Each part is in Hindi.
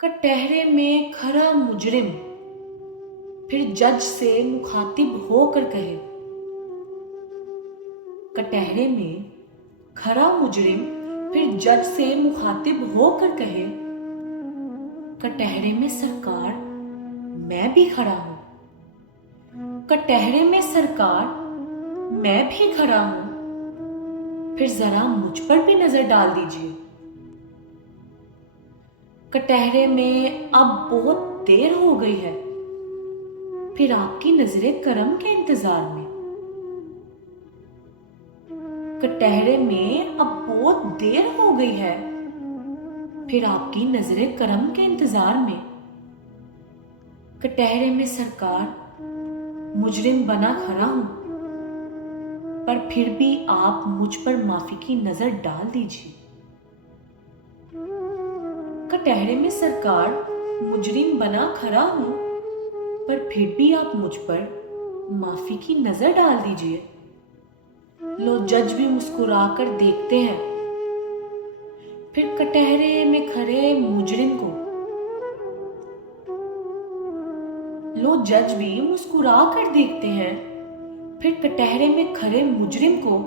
कटहरे में खरा मुजरिम फिर जज से मुखातिब होकर कहे। कटहरे में खरा मुजरिम फिर जज से मुखातिब होकर कहे, कटहरे में सरकार मैं भी खड़ा हूं। कटहरे में सरकार मैं भी खड़ा हूं, फिर जरा मुझ पर भी नजर डाल दीजिए। कटहरे में अब बहुत देर हो गई है, फिर आपकी नजरें करम के इंतजार में। कटहरे में अब बहुत देर हो गई है, फिर आपकी नजरें करम के इंतजार में। कटहरे में सरकार मुजरिम बना खड़ा हूं, पर फिर भी आप मुझ पर माफी की नजर डाल दीजिए। कटहरे में सरकार मुजरिम बना खड़ा हूं, पर फिर भी आप मुझ पर माफी की नजर डाल दीजिए। लो जज भी मुस्कुराकर देखते हैं, फिर कटहरे में खड़े मुजरिम को। लो जज भी मुस्कुरा कर देखते हैं, फिर कटहरे में खड़े मुजरिम को।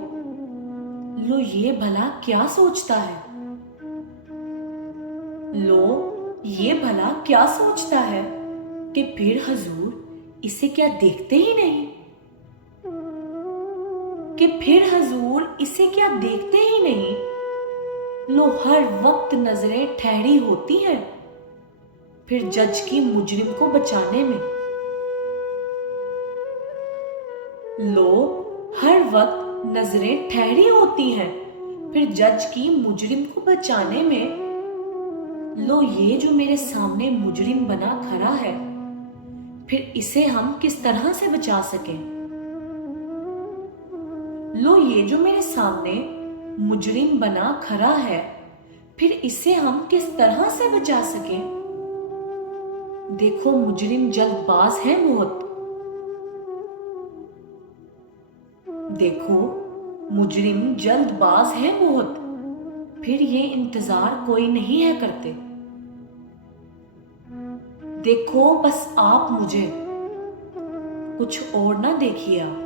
लो ये भला क्या सोचता है, लो ये भला क्या सोचता है कि फिर हजूर इसे क्या देखते ही नहीं, कि फिर हजूर इसे क्या देखते ही नहीं। लो हर वक्त नजरें ठहरी होती हैं, फिर जज की मुजरिम को बचाने में। लो हर वक्त नजरें ठहरी होती हैं, फिर जज की मुजरिम को बचाने में। लो ये जो मेरे सामने मुजरिम बना खड़ा है, फिर इसे हम किस तरह से बचा सकें। लो ये जो मेरे सामने मुजरिम बना खड़ा है, फिर इसे हम किस तरह से बचा सकें। देखो मुजरिम जल्दबाज है बहुत, देखो मुजरिम जल्दबाज है बहुत, फिर ये इंतजार कोई नहीं है करते। देखो बस आप मुझे, कुछ और ना देखिए आप।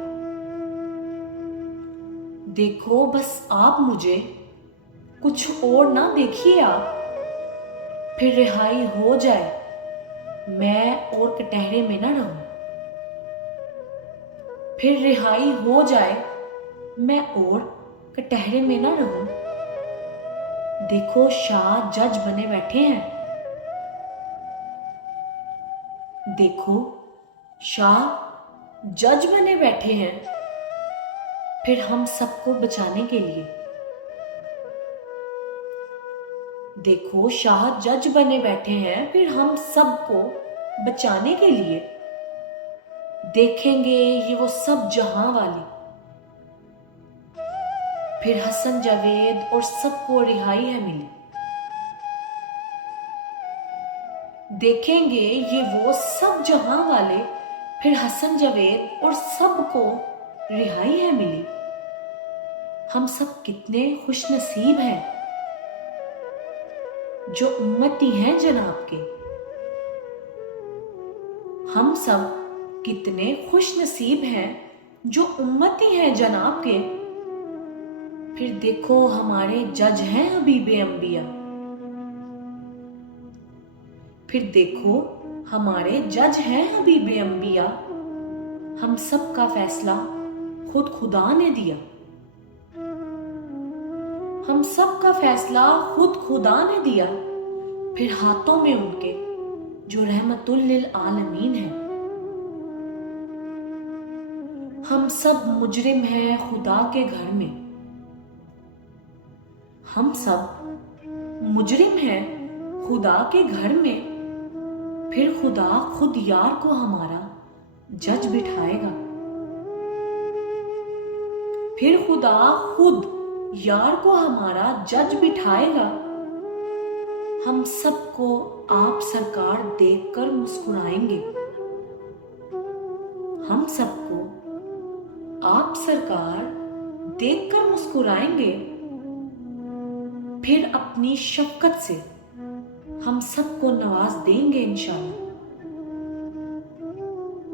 देखो बस आप मुझे, कुछ और ना देखिए आप। फिर रिहाई हो जाए, मैं और कटहरे में ना रहूं। फिर रिहाई हो जाए, मैं और कटहरे में ना रहूं। देखो शाह जज बने बैठे हैं, देखो शाह जज बने बैठे हैं, फिर हम सबको बचाने के लिए। देखो शाह जज बने बैठे हैं, फिर हम सबको बचाने के लिए। देखेंगे ये वो सब जहां वाली, फिर हसन जावेद और सबको रिहाई है मिली। देखेंगे ये वो सब जहां वाले, फिर हसन जावेद और सबको रिहाई है मिली। हम सब कितने खुश नसीब हैं जो उम्मती हैं जनाब के। हम सब कितने खुश नसीब हैं जो उम्मती हैं जनाब के। फिर देखो हमारे जज हैं हबीबे अंबिया, फिर देखो हमारे जज हैं हबीबे अंबिया। हम सब का फैसला खुद खुदा ने दिया, हम सब का फैसला खुद खुदा ने दिया। फिर हाथों में उनके जो रहमतुल लिल आलमीन है। हम सब मुजरिम हैं खुदा के घर में, हम सब मुजरिम हैं खुदा के घर में। फिर खुदा खुद यार को हमारा जज बिठाएगा, फिर खुदा खुद यार को हमारा जज बिठाएगा। हम सबको आप सरकार देखकर मुस्कुराएंगे, हम सबको आप सरकार देखकर मुस्कुराएंगे। फिर अपनी शफकत से हम सबको नवाज देंगे इंशाल्लाह।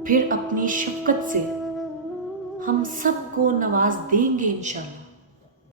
फिर अपनी शफकत से हम सबको नवाज देंगे इंशाल्लाह।